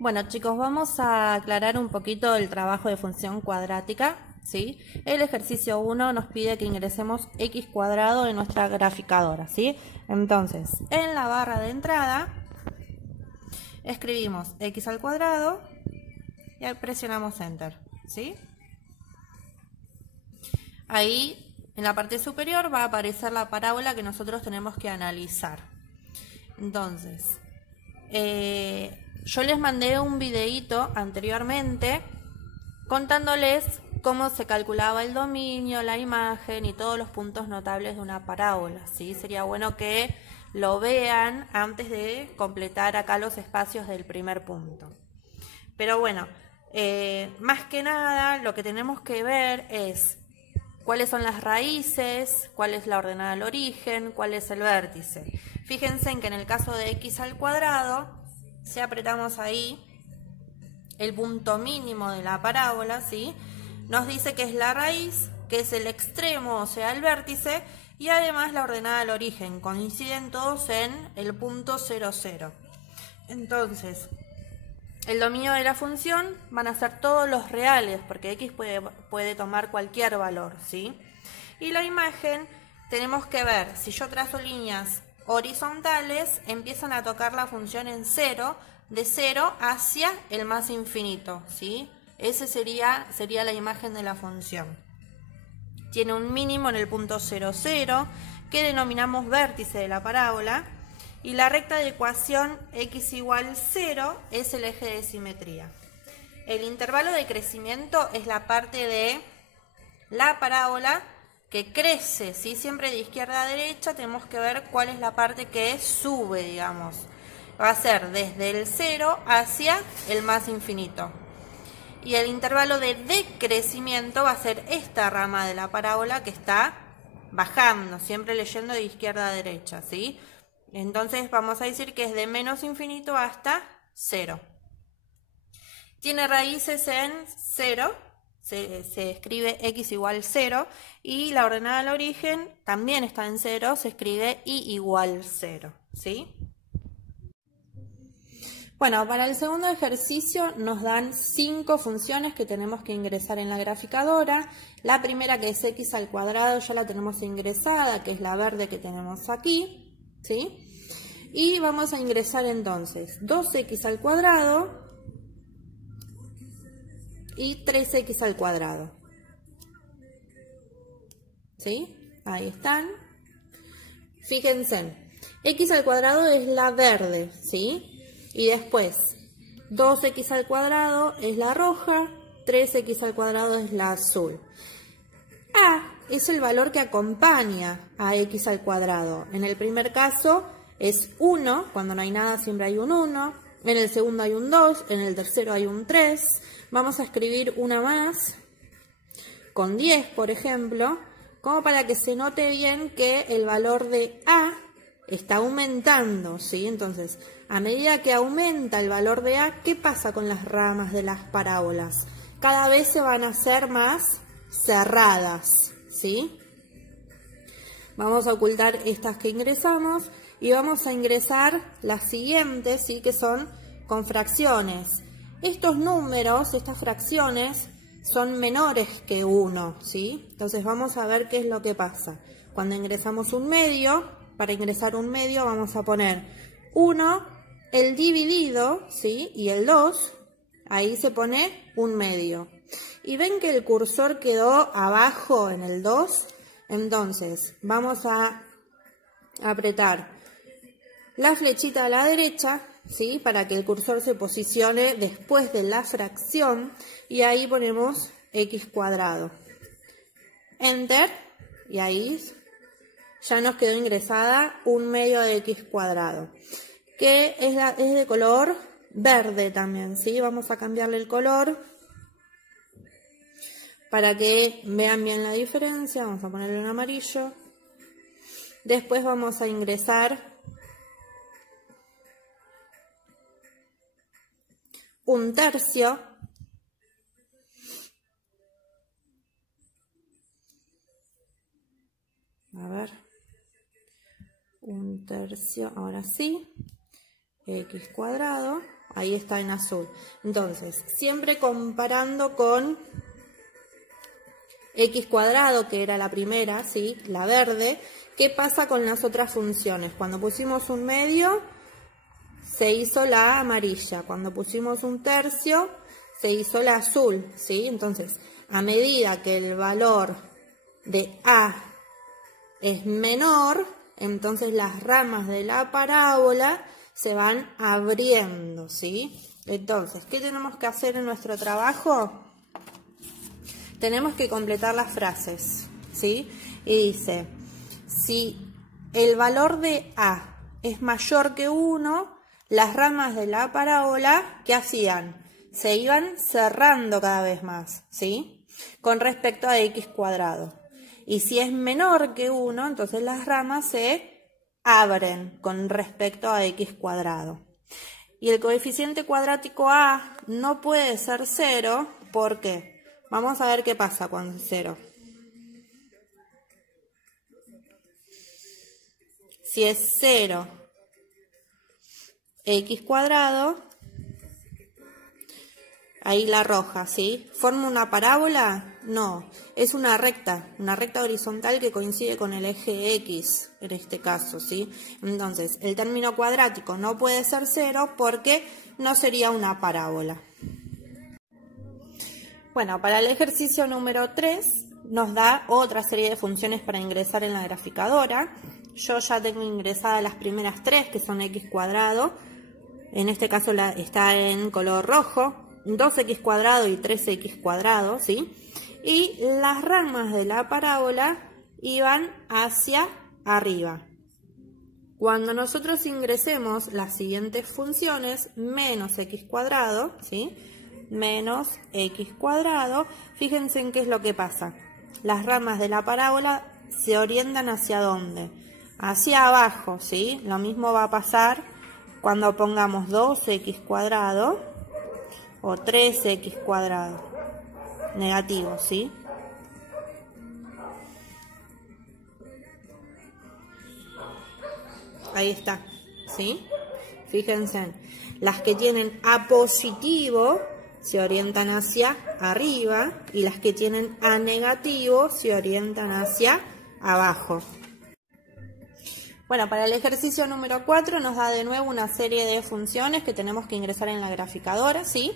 Bueno, chicos, vamos a aclarar un poquito el trabajo de función cuadrática, ¿sí? El ejercicio 1 nos pide que ingresemos x cuadrado en nuestra graficadora, ¿sí? Entonces, en la barra de entrada escribimos x al cuadrado y presionamos enter, ¿sí? Ahí, en la parte superior, va a aparecer la parábola que nosotros tenemos que analizar. Entonces, yo les mandé un videíto anteriormente contándoles cómo se calculaba el dominio, la imagen y todos los puntos notables de una parábola, ¿sí? Sería bueno que lo vean antes de completar acá los espacios del primer punto. Pero bueno, más que nada lo que tenemos que ver es cuáles son las raíces, cuál es la ordenada al origen, cuál es el vértice. Fíjense en que en el caso de x al cuadrado, si apretamos ahí el punto mínimo de la parábola, ¿sí? Nos dice que es la raíz, que es el extremo, o sea, el vértice, y además la ordenada al origen. Coinciden todos en el punto 0, 0. Entonces, el dominio de la función van a ser todos los reales, porque x puede tomar cualquier valor, ¿sí? Y la imagen, tenemos que ver, si yo trazo líneas horizontales, empiezan a tocar la función en 0, de 0 hacia el más infinito, ¿sí? Ese sería la imagen de la función. Tiene un mínimo en el punto 0, 0, que denominamos vértice de la parábola, y la recta de ecuación x igual 0 es el eje de simetría. El intervalo de crecimiento es la parte de la parábola que crece, ¿sí? Siempre de izquierda a derecha tenemos que ver cuál es la parte que sube, digamos. Va a ser desde el 0 hacia el más infinito. Y el intervalo de decrecimiento va a ser esta rama de la parábola que está bajando, siempre leyendo de izquierda a derecha, ¿sí? Entonces vamos a decir que es de menos infinito hasta 0. Tiene raíces en 0, se escribe x igual 0, y la ordenada al origen también está en 0, se escribe y igual 0, ¿sí? Bueno, para el segundo ejercicio nos dan 5 funciones que tenemos que ingresar en la graficadora. La primera, que es x al cuadrado, ya la tenemos ingresada, que es la verde que tenemos aquí, ¿sí? Y vamos a ingresar entonces 2x al cuadrado y 3x al cuadrado, ¿sí? Ahí están. Fíjense, x al cuadrado es la verde, ¿sí? Y después 2x al cuadrado es la roja, 3x al cuadrado es la azul. A es el valor que acompaña a x al cuadrado. En el primer caso es 1, cuando no hay nada siempre hay un 1. En el segundo hay un 2, en el tercero hay un 3. Vamos a escribir una más, con 10 por ejemplo, como para que se note bien que el valor de A está aumentando, ¿sí? Entonces, a medida que aumenta el valor de A, ¿qué pasa con las ramas de las parábolas? Cada vez se van a hacer más cerradas, ¿sí? Vamos a ocultar estas que ingresamos y vamos a ingresar las siguientes, ¿sí? Que son con fracciones. Estos números, estas fracciones, son menores que 1, ¿sí? Entonces vamos a ver qué es lo que pasa. Cuando ingresamos un medio, para ingresar un medio vamos a poner 1, el dividido, ¿sí? Y el 2, ahí se pone un medio. Y ven que el cursor quedó abajo en el 2, entonces vamos a apretar la flechita a la derecha, ¿sí? Para que el cursor se posicione después de la fracción, y ahí ponemos x cuadrado. Enter, y ahí ya nos quedó ingresada un medio de x cuadrado, que es de color verde también, ¿sí? Vamos a cambiarle el color para que vean bien la diferencia. Vamos a ponerle un amarillo. Después vamos a ingresar un tercio. A ver. Un tercio, ahora sí. X cuadrado. ahí está en azul. Entonces, siempre comparando con x cuadrado, que era la primera, ¿sí? La verde. ¿Qué pasa con las otras funciones? Cuando pusimos un medio, se hizo la amarilla. Cuando pusimos un tercio, se hizo la azul, ¿sí? Entonces, a medida que el valor de A es menor, entonces las ramas de la parábola se van abriendo, ¿sí? Entonces, ¿qué tenemos que hacer en nuestro trabajo? Tenemos que completar las frases, ¿sí? Y dice, si el valor de A es mayor que 1, las ramas de la parábola, ¿qué hacían? Se iban cerrando cada vez más, ¿sí? Con respecto a x cuadrado. Y si es menor que 1, entonces las ramas se abren con respecto a x cuadrado. Y el coeficiente cuadrático A no puede ser 0, ¿por qué? Vamos a ver qué pasa cuando es 0. Si es 0, x cuadrado, ahí la roja, ¿sí? ¿Forma una parábola? No, es una recta horizontal que coincide con el eje X, en este caso, ¿sí? Entonces, el término cuadrático no puede ser 0 porque no sería una parábola. Bueno, para el ejercicio número 3 nos da otra serie de funciones para ingresar en la graficadora. Yo ya tengo ingresadas las primeras 3, que son x cuadrado. En este caso está en color rojo, 2x cuadrado y 3x cuadrado, ¿sí? Y las ramas de la parábola iban hacia arriba. Cuando nosotros ingresemos las siguientes funciones, menos x cuadrado, ¿sí? Menos x cuadrado, fíjense en qué es lo que pasa. Las ramas de la parábola se orientan hacia dónde? Hacia abajo, ¿sí? Lo mismo va a pasar cuando pongamos 2x cuadrado o 3x cuadrado. Negativo, ¿sí? Ahí está, ¿sí? Fíjense, las que tienen A positivo se orientan hacia arriba y las que tienen A negativo se orientan hacia abajo. Bueno, para el ejercicio número 4 nos da de nuevo una serie de funciones que tenemos que ingresar en la graficadora, ¿sí?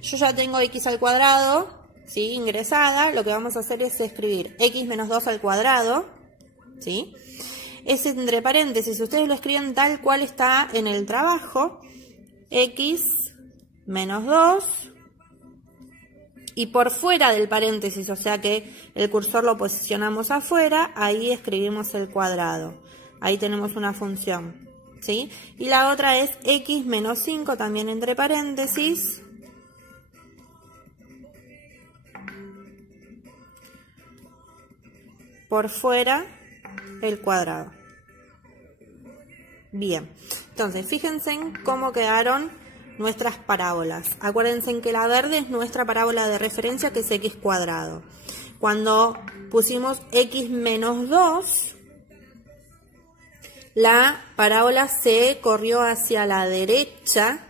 Yo ya tengo x al cuadrado, ¿sí? Ingresada. Lo que vamos a hacer es escribir x menos 2 al cuadrado, ¿sí? Es entre paréntesis, ustedes lo escriben tal cual está en el trabajo, x menos 2, y por fuera del paréntesis, o sea que el cursor lo posicionamos afuera, ahí escribimos el cuadrado. Ahí tenemos una función, ¿sí? Y la otra es x menos 5, también entre paréntesis. Por fuera el cuadrado. Bien, entonces fíjense en cómo quedaron nuestras parábolas. Acuérdense que la verde es nuestra parábola de referencia, que es x cuadrado. Cuando pusimos x menos 2, la parábola se corrió hacia la derecha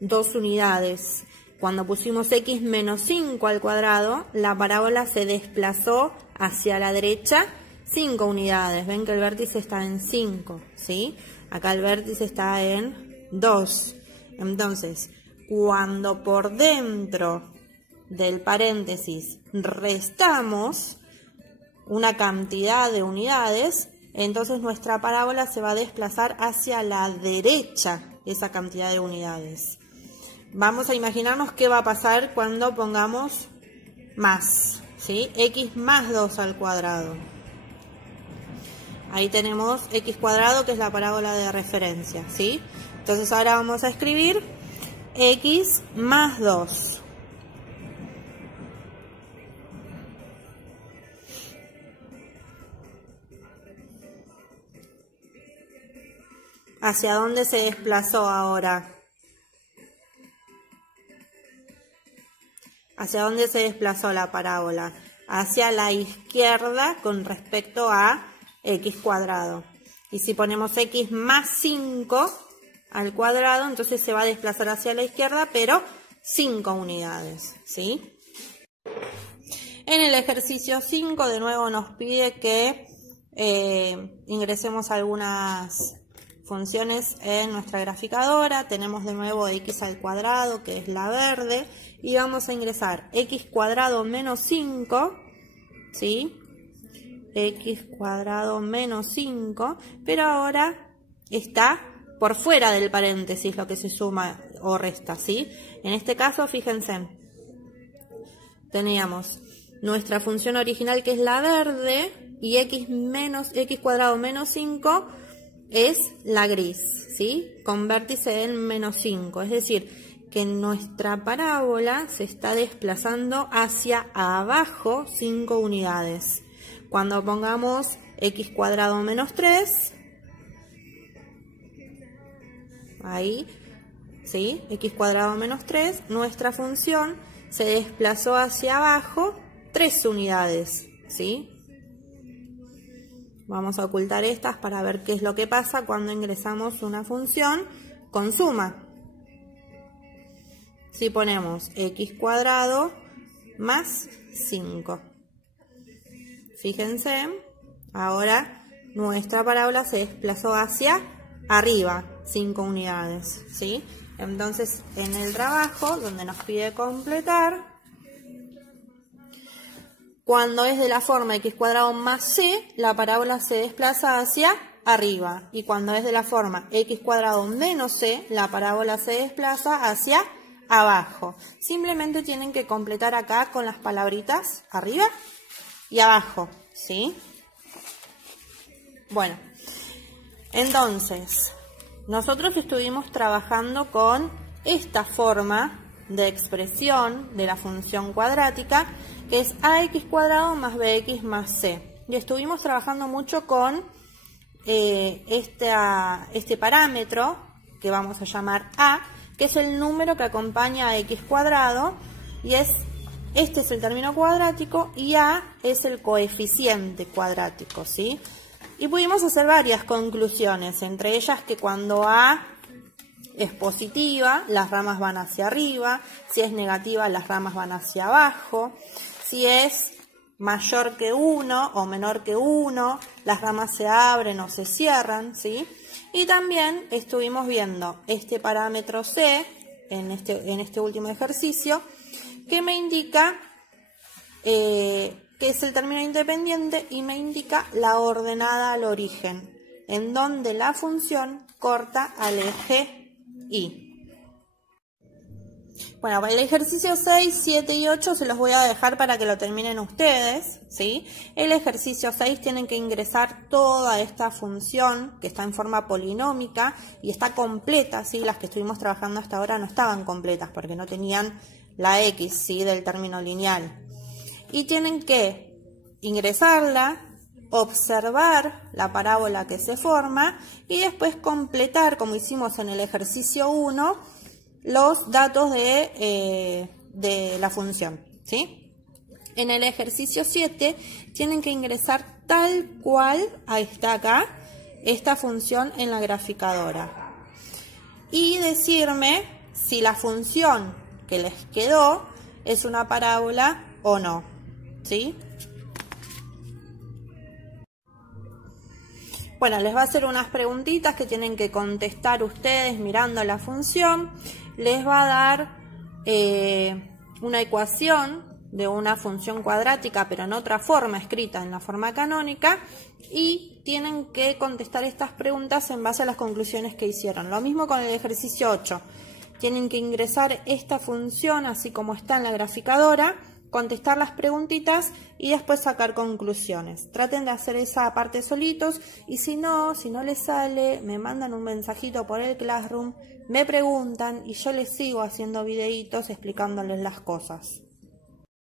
2 unidades. Cuando pusimos x menos 5 al cuadrado, la parábola se desplazó hacia la derecha 5 unidades. Ven que el vértice está en 5, ¿sí? Acá el vértice está en 2. Entonces, cuando por dentro del paréntesis restamos una cantidad de unidades, entonces nuestra parábola se va a desplazar hacia la derecha esa cantidad de unidades. Vamos a imaginarnos qué va a pasar cuando pongamos más, ¿sí? X más 2 al cuadrado. Ahí tenemos x cuadrado, que es la parábola de referencia, ¿sí? Entonces ahora vamos a escribir x más 2. ¿Hacia dónde se desplazó ahora? ¿Hacia dónde se desplazó la parábola? Hacia la izquierda con respecto a x cuadrado. Y si ponemos x más 5, al cuadrado, entonces se va a desplazar hacia la izquierda, pero 5 unidades, ¿sí? En el ejercicio 5 de nuevo nos pide que ingresemos algunas funciones en nuestra graficadora. Tenemos de nuevo x al cuadrado, que es la verde, y vamos a ingresar x cuadrado menos 5, ¿sí? X cuadrado menos 5, pero ahora está por fuera del paréntesis lo que se suma o resta, ¿sí? En este caso, fíjense, teníamos nuestra función original, que es la verde, y x cuadrado menos 5 es la gris, ¿sí? Con vértice en menos 5, es decir, que nuestra parábola se está desplazando hacia abajo 5 unidades. Cuando pongamos x cuadrado menos 3, ahí, ¿sí? X cuadrado menos 3, nuestra función se desplazó hacia abajo 3 unidades, ¿sí? Vamos a ocultar estas para ver qué es lo que pasa cuando ingresamos una función con suma. Si ponemos x cuadrado más 5. Fíjense, ahora nuestra parábola se desplazó hacia arriba 5 unidades, ¿sí? Entonces, en el trabajo, donde nos pide completar, cuando es de la forma x cuadrado más c, la parábola se desplaza hacia arriba. Y cuando es de la forma x cuadrado menos c, la parábola se desplaza hacia abajo. Simplemente tienen que completar acá con las palabritas arriba y abajo, ¿sí? Bueno, entonces, nosotros estuvimos trabajando con esta forma de expresión de la función cuadrática, que es ax cuadrado más bx más c. Y estuvimos trabajando mucho con este parámetro, que vamos a llamar a, que es el número que acompaña a x cuadrado, y este es el término cuadrático, y a es el coeficiente cuadrático, ¿sí? Y pudimos hacer varias conclusiones, entre ellas que cuando a es positiva, las ramas van hacia arriba; si es negativa, las ramas van hacia abajo; si es mayor que 1 o menor que 1, las ramas se abren o se cierran, ¿sí? Y también estuvimos viendo este parámetro c en este último ejercicio, que me indica que es el término independiente y me indica la ordenada al origen, en donde la función corta al eje y. Bueno, para el ejercicio 6, 7 y 8 se los voy a dejar para que lo terminen ustedes, ¿sí? El ejercicio 6 tienen que ingresar toda esta función que está en forma polinómica y está completa, ¿sí? Las que estuvimos trabajando hasta ahora no estaban completas porque no tenían la x, ¿sí? Del término lineal. Y tienen que ingresarla, observar la parábola que se forma y después completar, como hicimos en el ejercicio 1, los datos de la función, ¿sí? En el ejercicio 7 tienen que ingresar tal cual, ahí está acá, esta función en la graficadora. Y decirme si la función que les quedó es una parábola o no, ¿sí? Bueno, les va a hacer unas preguntitas que tienen que contestar ustedes mirando la función. Les va a dar una ecuación de una función cuadrática, pero en otra forma, escrita en la forma canónica, y tienen que contestar estas preguntas en base a las conclusiones que hicieron. Lo mismo con el ejercicio 8. Tienen que ingresar esta función así como está en la graficadora, contestar las preguntitas y después sacar conclusiones. Traten de hacer esa parte solitos y si no les sale, me mandan un mensajito por el Classroom, me preguntan y yo les sigo haciendo videitos explicándoles las cosas.